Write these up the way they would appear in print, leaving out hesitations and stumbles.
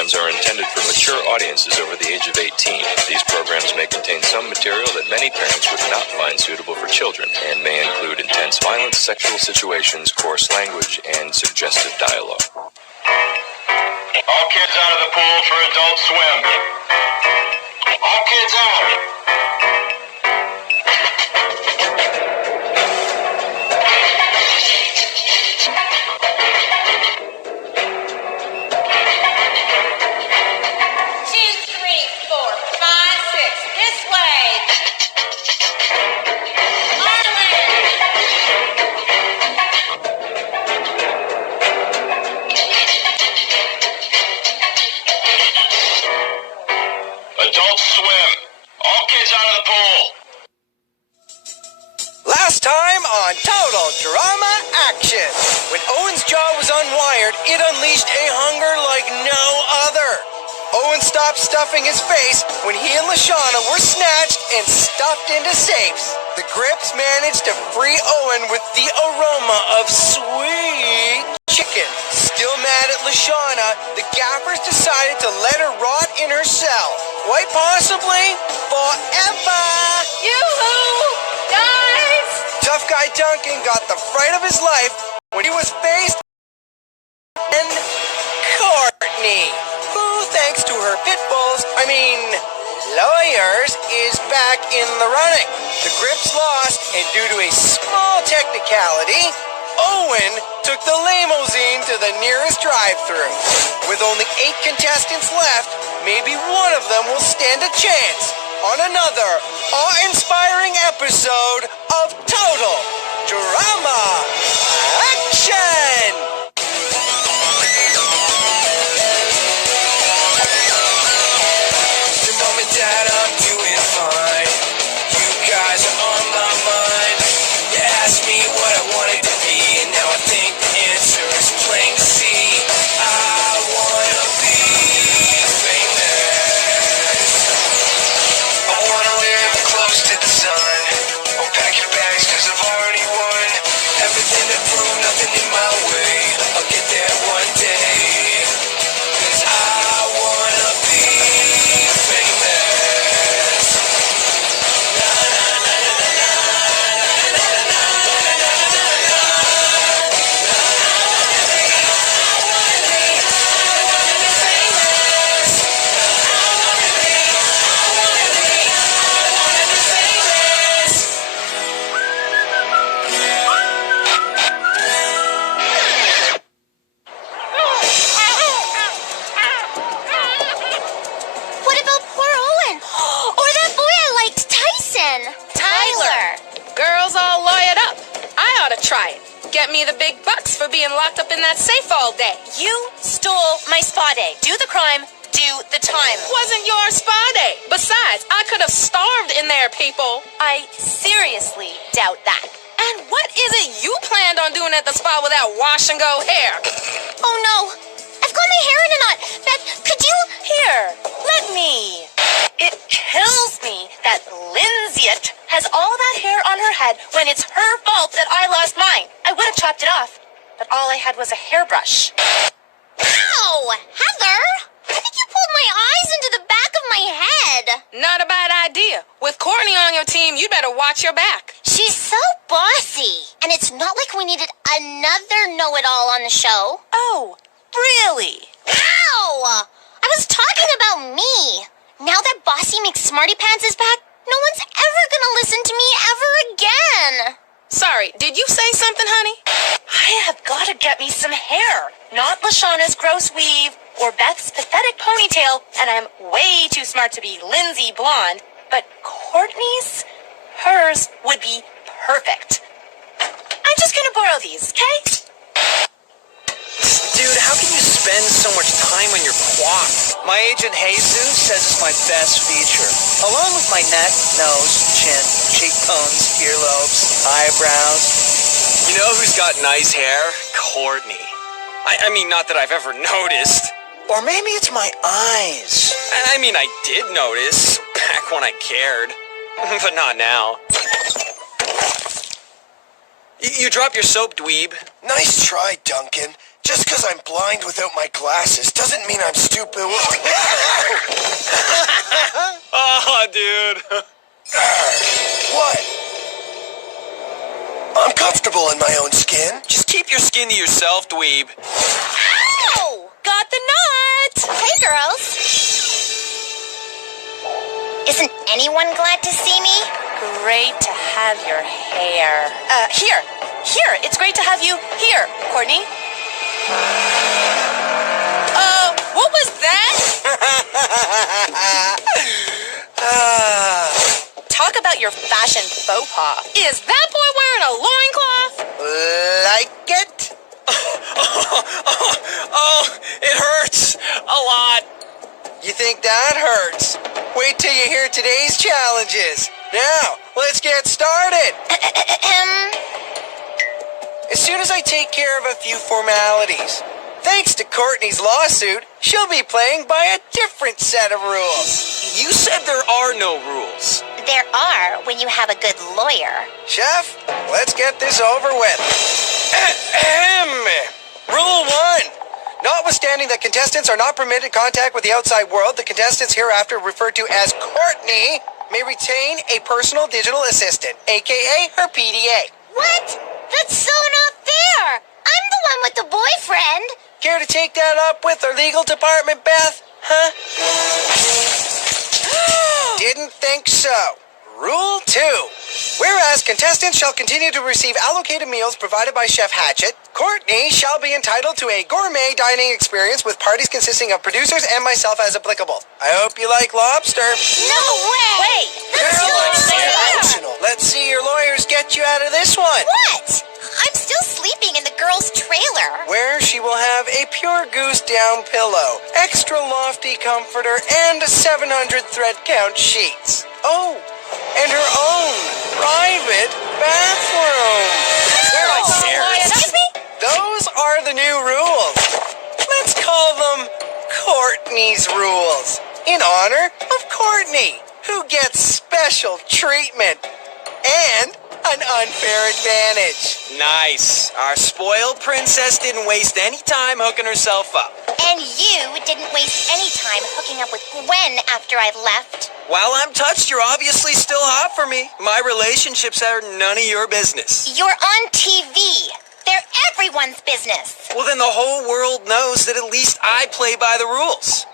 programs are intended for mature audiences over the age of 18. These programs may contain some material that many parents would not find suitable for children and may include intense violence, sexual situations, coarse language, and suggestive dialogue. All kids out of the pool for Adult Swim. All kids out. Adult Swim. All kids out of the pool. Last time on Total Drama Action. When Owen's jaw was unwired, it unleashed a hunger like no other. Owen stopped stuffing his face when he and Lashana were snatched and stuffed into safes. The Grips managed to free Owen with the aroma of sweet chicken. Still mad at Lashana, the gaffers decided to let her rot in her cell. Quite possibly forever. Yoo-hoo! Guys! Tough guy Duncan got the fright of his life when he was faced with Courtney, who, thanks to her lawyers, is back in the running. The Grips lost, and due to a small technicality, Owen took the limousine to the nearest drive-thru. With only 8 contestants left, maybe one of them will stand a chance on another awe-inspiring episode of Total Drama Action! The mom and dad, I'm doing fine. You guys are on my mind. You asked me what I wanted to be, and now I think the answer is plain to see. I wanna be famous. I wanna live close to the sun. I'll pack your bags 'cause I've already won. Everything to prove, nothing in my way. I'll get there one day. 'Cause I wanna be famous. Na na na na na na na na na What about poor Owen? Or that boy I liked, Tyson? Tyler. Girls all lawyered up. I ought to try it. Get me the big bucks for being locked up in that safe all day. You stole my spa day. Do the crime, do the time. Wasn't your spa day. Besides, I could have starved in there, people. I seriously doubt that. And what is it you planned on doing at the spa with that wash and go hair? Oh no, I've got my hair in a knot. Beth, could you? Here, let me. It kills me that Lindsay has all that hair on her head when it's her fault that I lost mine. I would have chopped it off, but all I had was a hairbrush. Ow! Heather! I think you pulled my eyes into the back of my head. Not a bad idea. With Courtney on your team, you'd better watch your back. She's so bossy. And it's not like we needed another know-it-all on the show. Oh, really? Ow! I was talking about me. Now that Bossy McSmarty Pants is back, no one's ever gonna listen to me ever again. Sorry, did you say something, honey? I have gotta get me some hair. Not Lashana's gross weave or Beth's pathetic ponytail, and I'm way too smart to be Lindsay Blonde, but Courtney's, hers would be perfect. I'm just gonna borrow these, okay? Dude, how can you spend so much time on your quaff? My agent Jesus says it's my best feature. Along with my neck, nose, chin, cheekbones, earlobes, eyebrows. You know who's got nice hair? Courtney. I mean, not that I've ever noticed. Or maybe it's my eyes. I mean, I did notice back when I cared, but not now. You dropped your soap, dweeb. Nice try, Duncan. Just because I'm blind without my glasses doesn't mean I'm stupid. Oh, dude. What? I'm comfortable in my own skin. Just keep your skin to yourself, dweeb. Ow! Got the nut! Hey, girls. Isn't anyone glad to see me? Great to have your hair. Here. It's great to have you here, Courtney. What was that? Talk about your fashion faux pas. Is that boy wearing a loincloth? Like it? Oh, it hurts a lot. You think that hurts? Wait till you hear today's challenges. Now, let's get started. As soon as I take care of a few formalities. Thanks to Courtney's lawsuit, she'll be playing by a different set of rules. You said there are no rules. There are when you have a good lawyer. Chef, let's get this over with. Rule 1. Notwithstanding that contestants are not permitted contact with the outside world, the contestants hereafter referred to as Courtney may retain a personal digital assistant, aka her PDA. What? That's so not fair. I'm the one with the boyfriend. Care to take that up with our legal department, Beth? Huh? Didn't think so. Rule 2. Whereas contestants shall continue to receive allocated meals provided by Chef Hatchet, Courtney shall be entitled to a gourmet dining experience with parties consisting of producers and myself as applicable. I hope you like lobster. No way. Wait. That's Girl, not it's fair. emotional. Let's see your lawyers get you out of this one. What? I'm still sleeping in the girls' trailer. Where she will have a pure goose down pillow, extra lofty comforter, and 700 thread count sheets. Oh, and her own private bathroom. Excuse me? Those are the new rules. Let's call them Courtney's rules, in honor of Courtney, who gets special treatment and an unfair advantage. Nice. Our spoiled princess didn't waste any time hooking herself up. And you didn't waste any time hooking up with Gwen after I left. While I'm touched, you're obviously still hot for me. My relationships are none of your business. You're on TV. They're everyone's business. Well, then the whole world knows that at least I play by the rules.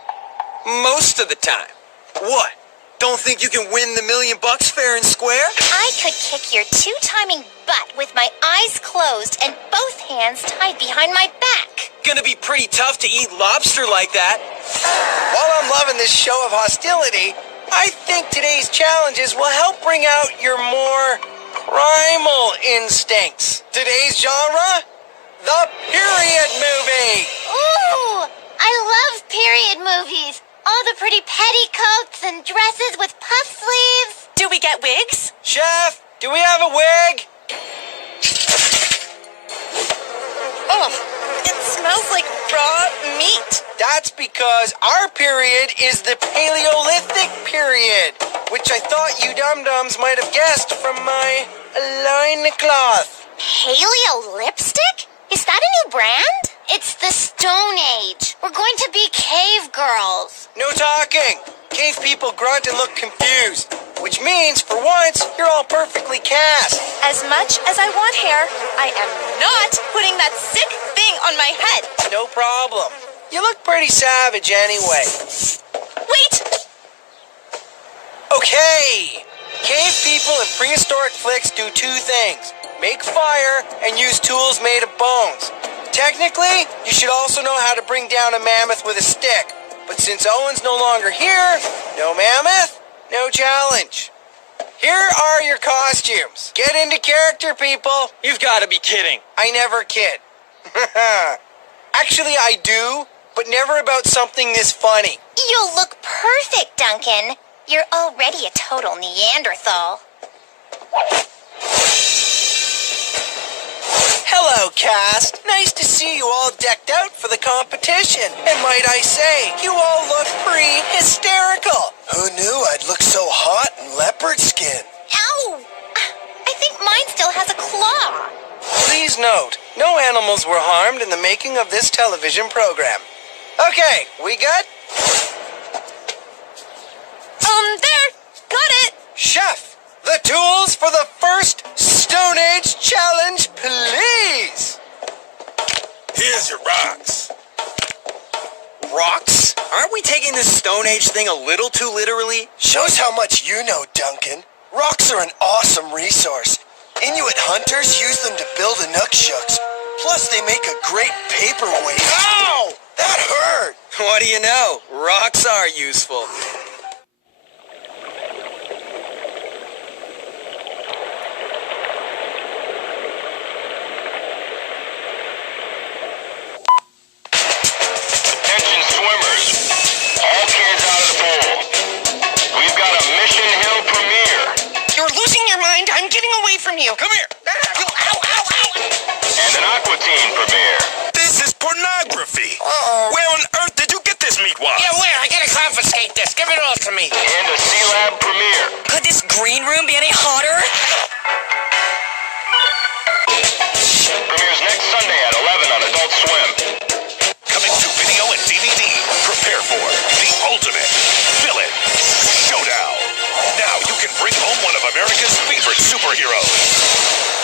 Most of the time. What? Don't think you can win the $1 million fair and square? I could kick your two-timing butt with my eyes closed and both hands tied behind my back. Gonna be pretty tough to eat lobster like that. While I'm loving this show of hostility, I think today's challenges will help bring out your more primal instincts. Today's genre? The period movie. Ooh, I love period movies. All the pretty petticoats and dresses with puff sleeves. Do we get wigs? Chef, do we have a wig? Oh, it smells like raw meat. That's because our period is the Paleolithic period, which I thought you dum-dums might have guessed from my loincloth. Paleo lipstick? Is that a new brand? It's the Stone Age. We're going to be cave girls. No talking. Cave people grunt and look confused, which means, for once, you're all perfectly cast. As much as I want hair, I am not putting that sick thing on my head. No problem. You look pretty savage anyway. Wait! Okay. Cave people in prehistoric flicks do two things. Make fire and use tools made of bones. Technically, you should also know how to bring down a mammoth with a stick. But since Owen's no longer here, no mammoth, no challenge. Here are your costumes. Get into character, people. You've got to be kidding. I never kid. Actually, I do, but never about something this funny. You'll look perfect, Duncan. You're already a total Neanderthal. Hello, cast. Nice to see you all decked out for the competition. And might I say, you all look pretty hysterical. Who knew I'd look so hot in leopard skin? Ow! I think mine still has a claw. Please note, No animals were harmed in the making of this television program. Okay, we good? There. Got it. Chef, the tools for the first Stone Age challenge, please. Here's your rocks. Rocks? Aren't we taking this Stone Age thing a little too literally? Shows how much you know, Duncan. Rocks are an awesome resource. Inuit hunters use them to build inukshuks. Plus, they make a great paperweight. Ow! That hurt! What do you know? Rocks are useful. Attention swimmers. All kids out of the pool. We've got a Mission Hill premiere. You're losing your mind. I'm getting away from you. Come here. Ow, ow, ow. And an Aqua Teen premiere. This is pornography. Where on earth did you get this meatwad? Yeah, where? I gotta confiscate this. Give it all to me. And a C-Lab premiere. Could this green room be any hotter? Premieres next Sunday at 11 on Adult Swim. Coming to video and DVD. Prepare for the ultimate villain showdown. Now you can bring home one of America's favorite superheroes.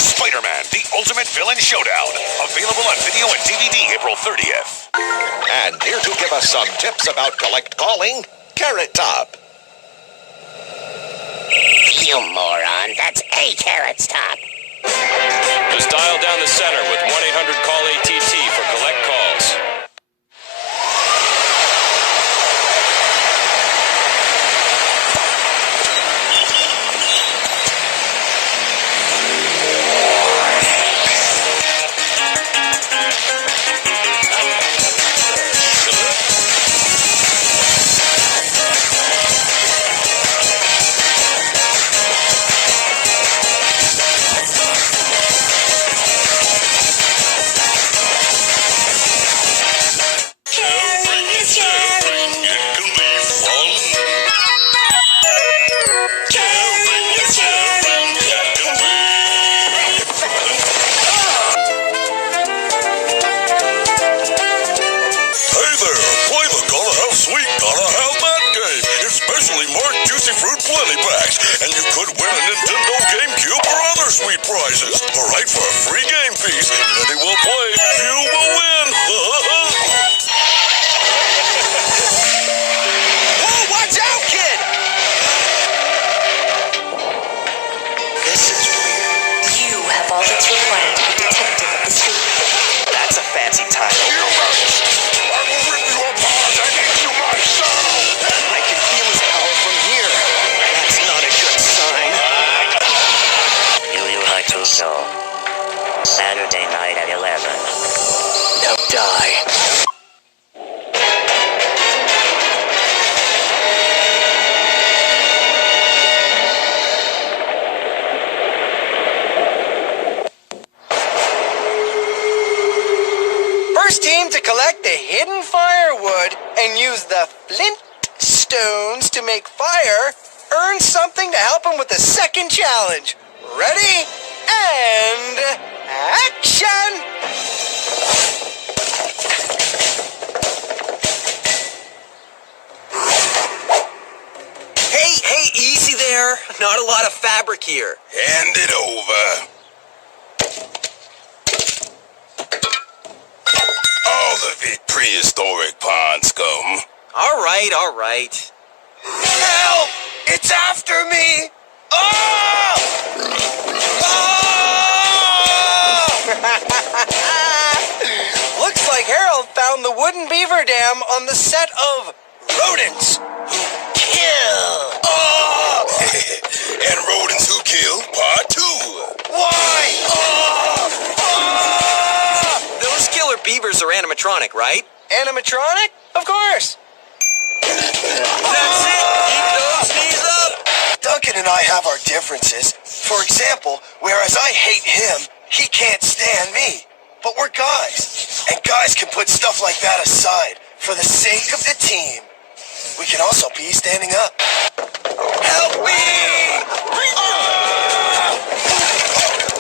Spider-Man, the Ultimate Villain Showdown. Available on video and DVD April 30th. And here to give us some tips about collect calling, Carrot Top. You moron, that's a Carrot's Top. Just dial down the center with 1-800-CALL-ATT for collect calls. And you could win a Nintendo GameCube or other sweet prizes. All right, for a free game piece, many will play, few will win. Whoa, watch out, kid! This is weird. You have all that's required to be detective of the street. That's a fancy title. Humans, I will rip you apart and eat you myself. I can feel his power from here. That's not a good sign. You like to show. Saturday night at 11. Now die. First team to collect the hidden firewood and use the flint stones to make fire earns something to help him with the second challenge. Ready? And action! Hey, easy there. Not a lot of fabric here. Hand it over. All of it prehistoric pond scum. All right. Help! It's after me! Oh! Looks like Harold found the wooden beaver dam on the set of Rodents Who Kill. Oh! And Rodents Who Kill, Part 2. Why? Oh! Those killer beavers are animatronic, right? Animatronic? Of course. That's it. Keep those knees up. Duncan and I have our differences. For example, whereas I hate him, he can't stand me. But we're guys, and guys can put stuff like that aside for the sake of the team. We can also be standing up. Help me!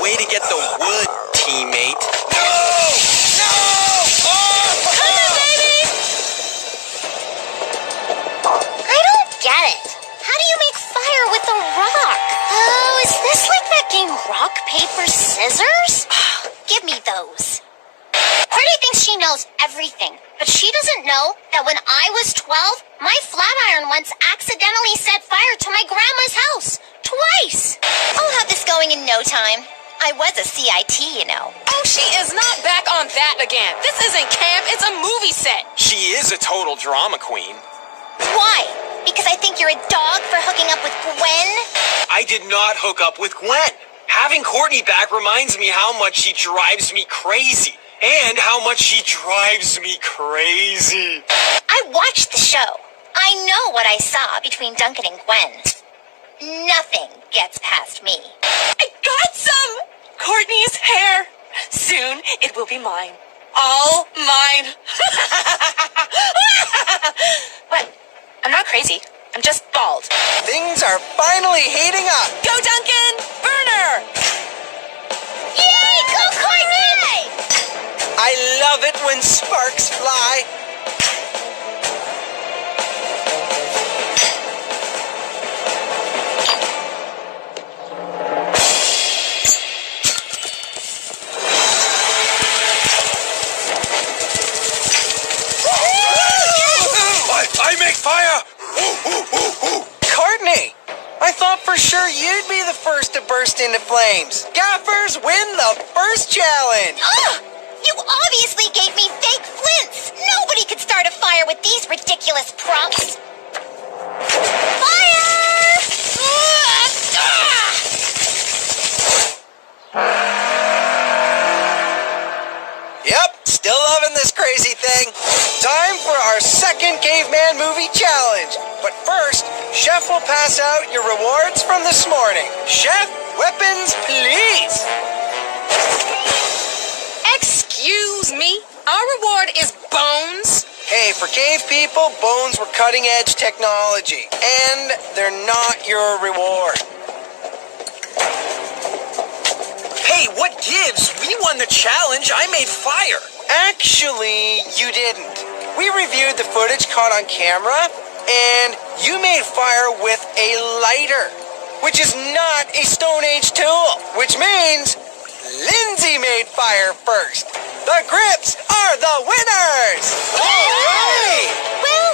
Way to get the wood, teammate. No! paper, scissors? Give me those. Courtney thinks she knows everything, but she doesn't know that when I was 12, my flat iron once accidentally set fire to my grandma's house. Twice. I'll have this going in no time. I was a CIT, you know. Oh, she is not back on that again. This isn't camp, it's a movie set. She is a total drama queen. Why? Because I think you're a dog for hooking up with Gwen? I did not hook up with Gwen. Having Courtney back reminds me how much she drives me crazy. And how much she drives me crazy. I watched the show. I know what I saw between Duncan and Gwen. Nothing gets past me. I got some! Courtney's hair. Soon it will be mine. All mine. What? I'm not crazy. I'm just bald. Things are finally heating up. Go, Duncan! Burner! Yay, go Courtney! I love it when sparks fly. I make fire! Courtney, I thought for sure you'd be the first to burst into flames. Gaffers win the first challenge. Ugh! You obviously gave me fake flints. Nobody could start a fire with these ridiculous props. Fire! Yep, still loving this crazy thing. Time for our second caveman movie challenge. But first, Chef will pass out your rewards from this morning. Chef, weapons, please. Excuse me? Our reward is bones? Hey, for cave people, bones were cutting-edge technology. And they're not your reward. Hey, what gives? We won the challenge. I made fire. Actually, you didn't. We reviewed the footage caught on camera, and you made fire with a lighter, which is not a Stone Age tool, which means Lindsay made fire first. The Grips are the winners! Hey!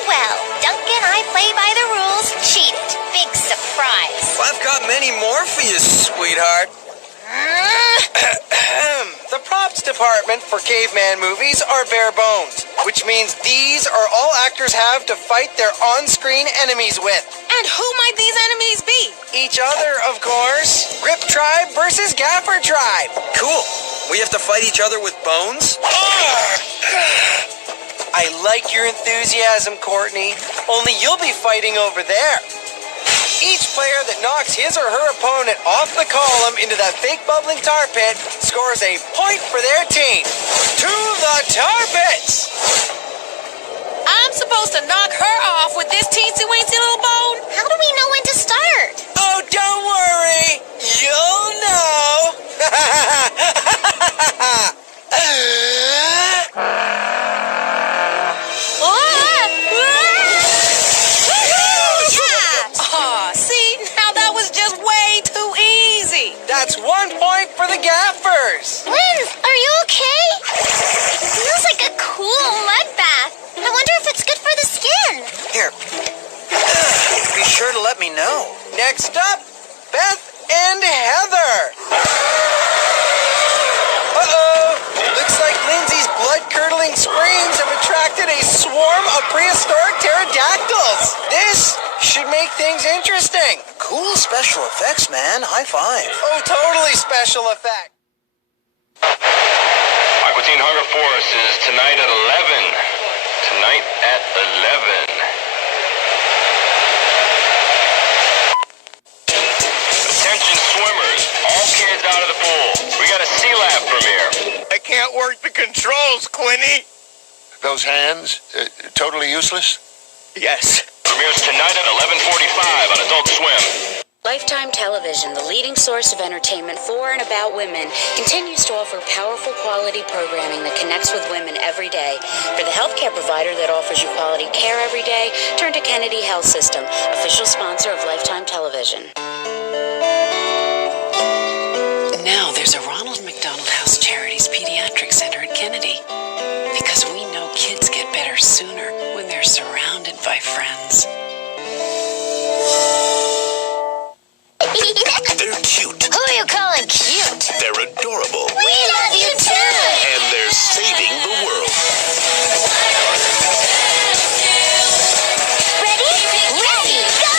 Well, Duncan, I play by the rules. Cheated. Big surprise. I've got many more for you, sweetheart. The props department for caveman movies are bare bones, which means these are all actors have to fight their on-screen enemies with. And who might these enemies be? Each other, of course. Grip Tribe versus Gaffer Tribe. Cool. We have to fight each other with bones? I like your enthusiasm, Courtney. Only you'll be fighting over there. Each player that knocks his or her opponent off the column into that fake bubbling tar pit scores a point for their team. To the tar pits! I'm supposed to knock her off with this teensy-weensy little bone? How do we know when to start? Oh, don't worry. You'll know. That's 1 point for the Gaffers. Linz, are you okay? It feels like a cool mud bath. I wonder if it's good for the skin. Here. Be sure to let me know. Next up, Beth and Heather. Uh-oh. Looks like Lindsay's blood-curdling screams have attracted a swarm of prehistoric pterodactyls. This should make things interesting. Cool special effects, man. High five. Oh, totally special effect. Aqua Teen Hunger Force is tonight at 11. Tonight at 11. Attention swimmers, all kids out of the pool. We got a sea lab premiere. I can't work the controls, Quinny. Those hands, totally useless? Yes. Premieres tonight at 11:45 on Adult Swim. Lifetime Television, the leading source of entertainment for and about women, continues to offer powerful quality programming that connects with women every day. For the healthcare provider that offers you quality care every day, turn to Kennedy Health System, official sponsor of Lifetime Television. Now now there's a Ronald McDonald House Charities Pediatric Center at Kennedy. Because we know kids get better sooner when they're surrounded by friends. They're cute. Who are you calling cute? They're adorable. We love you too! And they're saving the world. Ready? Ready, go!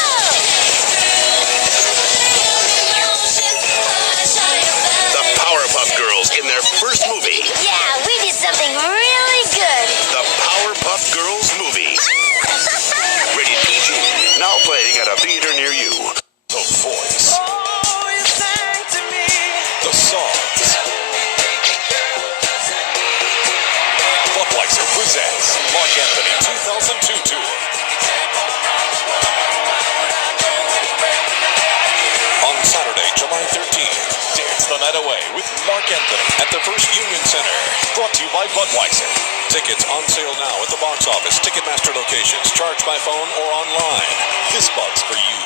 The Powerpuff Girls in their first movie. Yeah, we did something really good. The Powerpuff Girls movie. Rated PG. Now playing at a theater near you. The voice. The songs. Budweiser presents Mark Anthony 2002 Tour. On Saturday, July 13th, dance the night away with Mark Anthony at the First Union Center. Brought to you by Budweiser. Tickets on sale now at the box office, Ticketmaster locations, charged by phone or online. This bug's for you.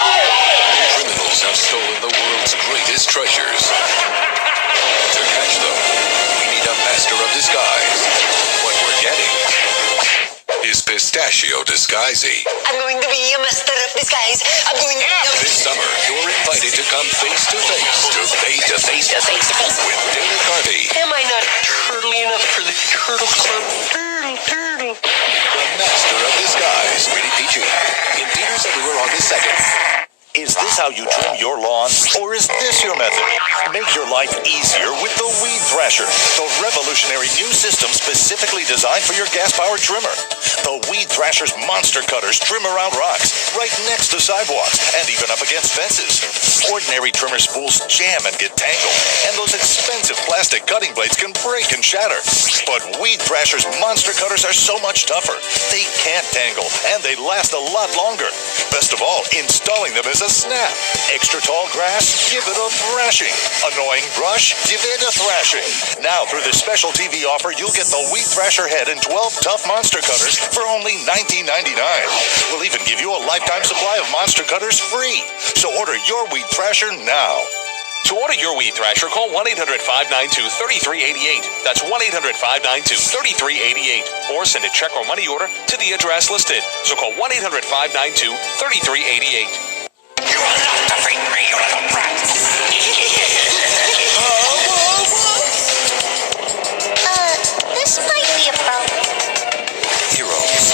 Criminals have stolen the world's greatest treasures. To catch them, we need a master of disguise. What we're getting is Pistachio Disguisey. I'm going to be a master of disguise. I'm going to be This summer, you're invited to come face to face with Dana Carvey, Am I not turtly enough for the Turtle Club? Turtle. the master of disguise. Rated PG. In theaters everywhere August 2nd. Is this how you trim your lawn? Or is this your method? Make your life easier with the Weed Thrasher, the revolutionary new system specifically designed for your gas-powered trimmer. The Weed Thrasher's monster cutters trim around rocks, right next to sidewalks, and even up against fences. Ordinary trimmer spools jam and get tangled, and those expensive plastic cutting blades can break and shatter. But Weed Thrasher's monster cutters are so much tougher. They can't tangle, and they last a lot longer. Best of all, installing them is a snap. Extra tall grass? Give it a thrashing. Annoying brush? Give it a thrashing. Now, through this special TV offer, you'll get the Weed Thrasher head and 12 tough monster cutters for only $19.99. We'll even give you a lifetime supply of monster cutters free. So order your Weed Thrasher now. To order your Weed Thrasher, call 1-800-592-3388. That's 1-800-592-3388. Or send a check or money order to the address listed. So call 1-800-592-3388. You will not defeat me, you little brat. This might be a problem. Heroes,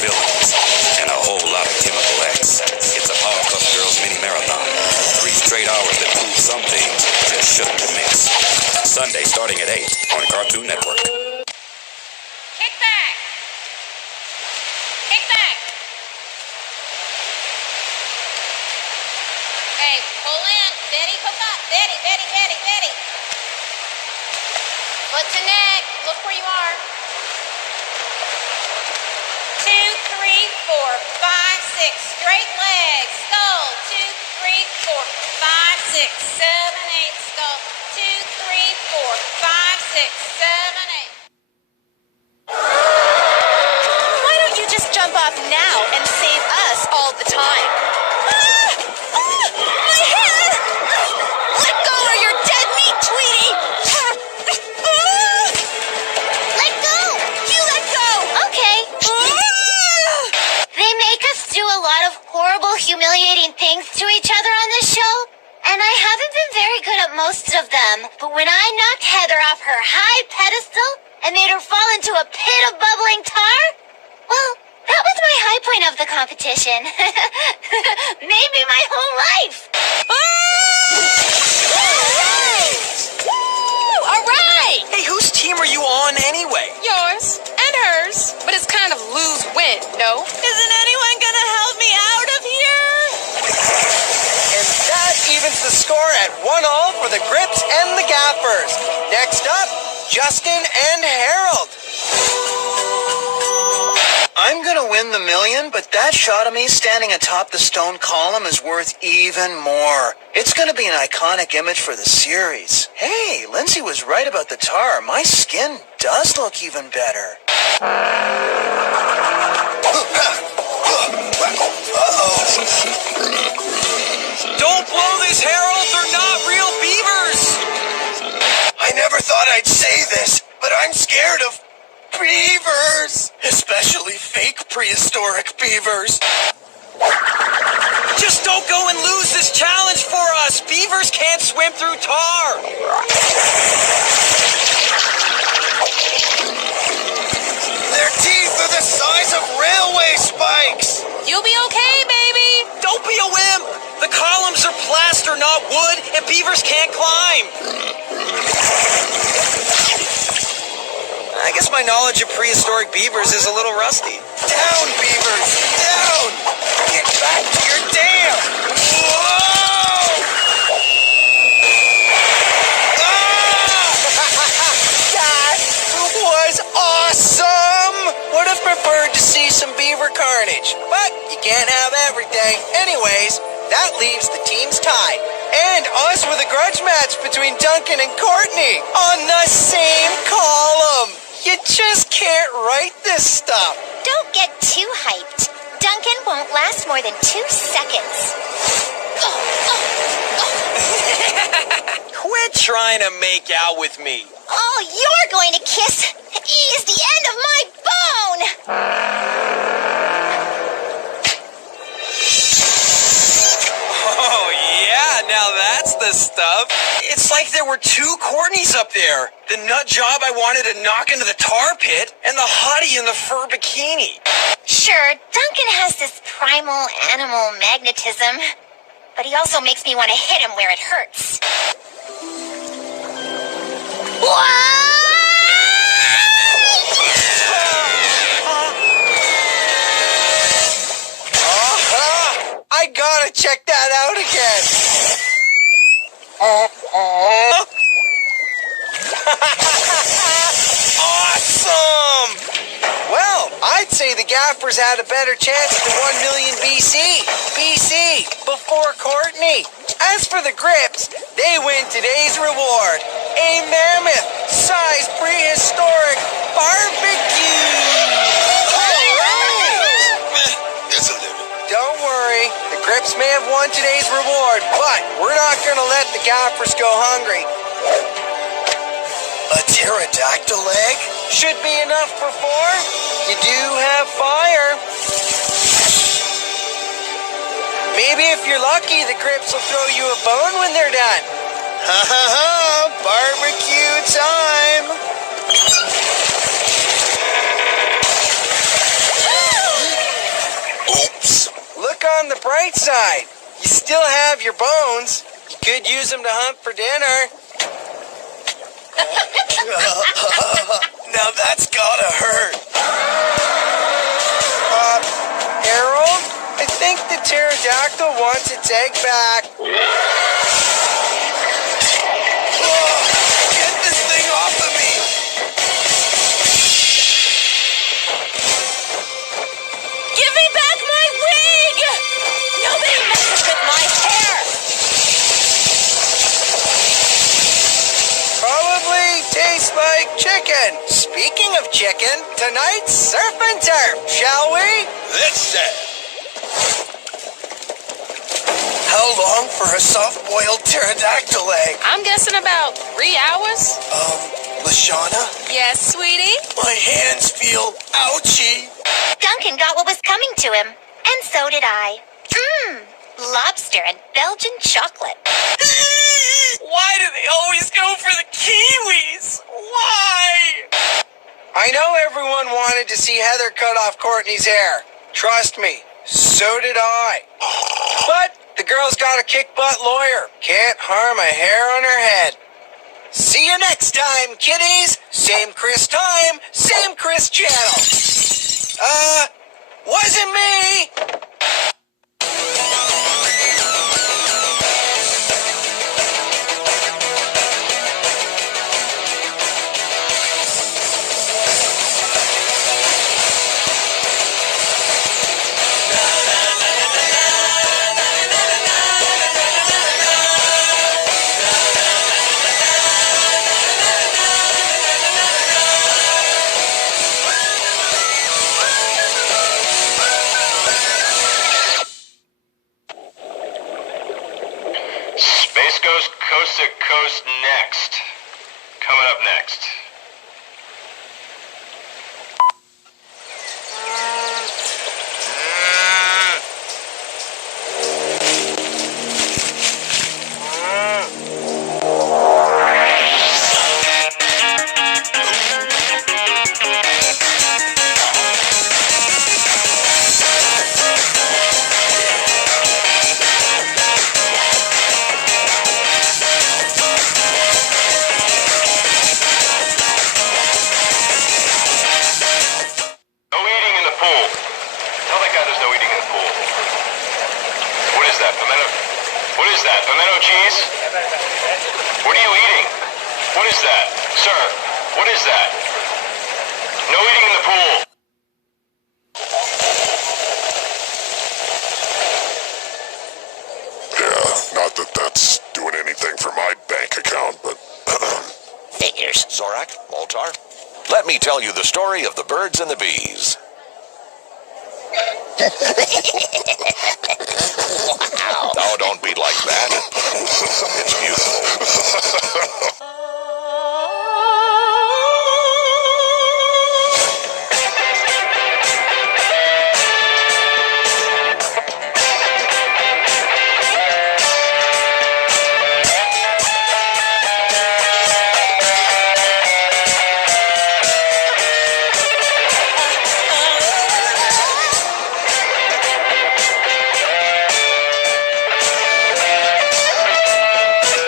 villains, and a whole lot of Chemical X. It's a Powerpuff Girls mini marathon. 3 straight hours that prove some things just shouldn't be mixed. Sunday starting at 8 on Cartoon Network. Kick back. Kick back. Hey, pull in. Betty, hook up. Betty. Foot to neck. Look where you are. 2, 3, 4, 5, 6. Straight legs. Skull. 2, 3, 4, 5, 6, 7, 8. Skull. 2, 3, 4, 5, 6, 7, 8. Why don't you just jump off now and save us all the time? My hair! Let go or you're dead meat, Tweety! Let go! You let go! Okay. They make us do a lot of horrible, humiliating things to each other on this show, and I haven't been very good at most of them. But when I knocked Heather off her high pedestal and made her fall into a pit of bubbling tar, well, that was my high point of the competition. Maybe my whole life. All right! Hey, whose team are you on anyway? Yours and hers, but it's kind of lose-win, no? Isn't anyone gonna help me out of here? And that evens the score at 1-1 for the Grips and the Gaffers. Next up, Justin and Harold. I'm gonna win the million, but that shot of me standing atop the stone column is worth even more. It's gonna be an iconic image for the series. Hey, Lindsay was right about the tar. My skin does look even better. Don't blow this, Harold. They're not real people. prehistoric beavers. Just don't go and lose this challenge for us. Beavers can't swim through tar. Their teeth are the size of railway spikes. You'll be okay, baby. Don't be a wimp. The columns are plaster, not wood, and beavers can't climb. I guess my knowledge of prehistoric beavers is a little rusty. Down, beavers, down. Get back to your dam. Whoa! That was awesome! Would have preferred to see some beaver carnage, but you can't have everything. Anyways, that leaves the teams tied. And us with a grudge match between Duncan and Courtney on the same column. You just can't write this stuff. Don't get too hyped. Duncan won't last more than 2 seconds. Quit trying to make out with me. All you're going to kiss is the end of my bone. Oh, yeah, now that's the stuff. It's like there were two Courtneys up there. The nut job I wanted to knock into the tar pit, and the hottie in the fur bikini. Sure, Duncan has this primal animal magnetism, but he also makes me want to hit him where it hurts. I gotta check that out again. Awesome! Well, I'd say the gaffers had a better chance at the 1 million BC, before Courtney. As for the grips, they win today's reward. A mammoth-sized prehistoric barbecue. It's a little. Don't worry, the grips may have won today's reward, but we're not gonna let the gaffers go hungry. A pterodactyl leg? Should be enough for 4. You do have fire. Maybe if you're lucky, the grips will throw you a bone when they're done. Ha ha ha! Barbecue time! Oops. Look on the bright side. You still have your bones. You could use them to hunt for dinner. Now that's gotta hurt. Harold, I think the pterodactyl wants its egg back. Get this thing off of me! Give me back my wig! Nobody messes with my hair! Probably tastes like chicken. Speaking of chicken, tonight's surf and turf, shall we? Let's say. How long for a soft-boiled pterodactyl egg? I'm guessing about 3 hours. Lashana? Yes, sweetie? My hands feel ouchy. Duncan got what was coming to him, and so did I. Lobster and Belgian chocolate. Why do they always go for the kiwis? Why? I know everyone wanted to see Heather cut off Courtney's hair. Trust me, so did I. But the girl's got a kick-butt lawyer. Can't harm a hair on her head. See you next time, kiddies. Same Chris time, same Chris channel. Wasn't me. Space Ghost Coast to Coast next. Coming up next. out there's no eating in the pool. What is that, pimento? What is that, pimento cheese? What are you eating? What is that? Sir, what is that? No eating in the pool. Yeah, not that that's doing anything for my bank account, but... Figures. Zorak, Moltar, let me tell you the story of the birds and the bees. Wow. Oh, don't be like that. It's beautiful.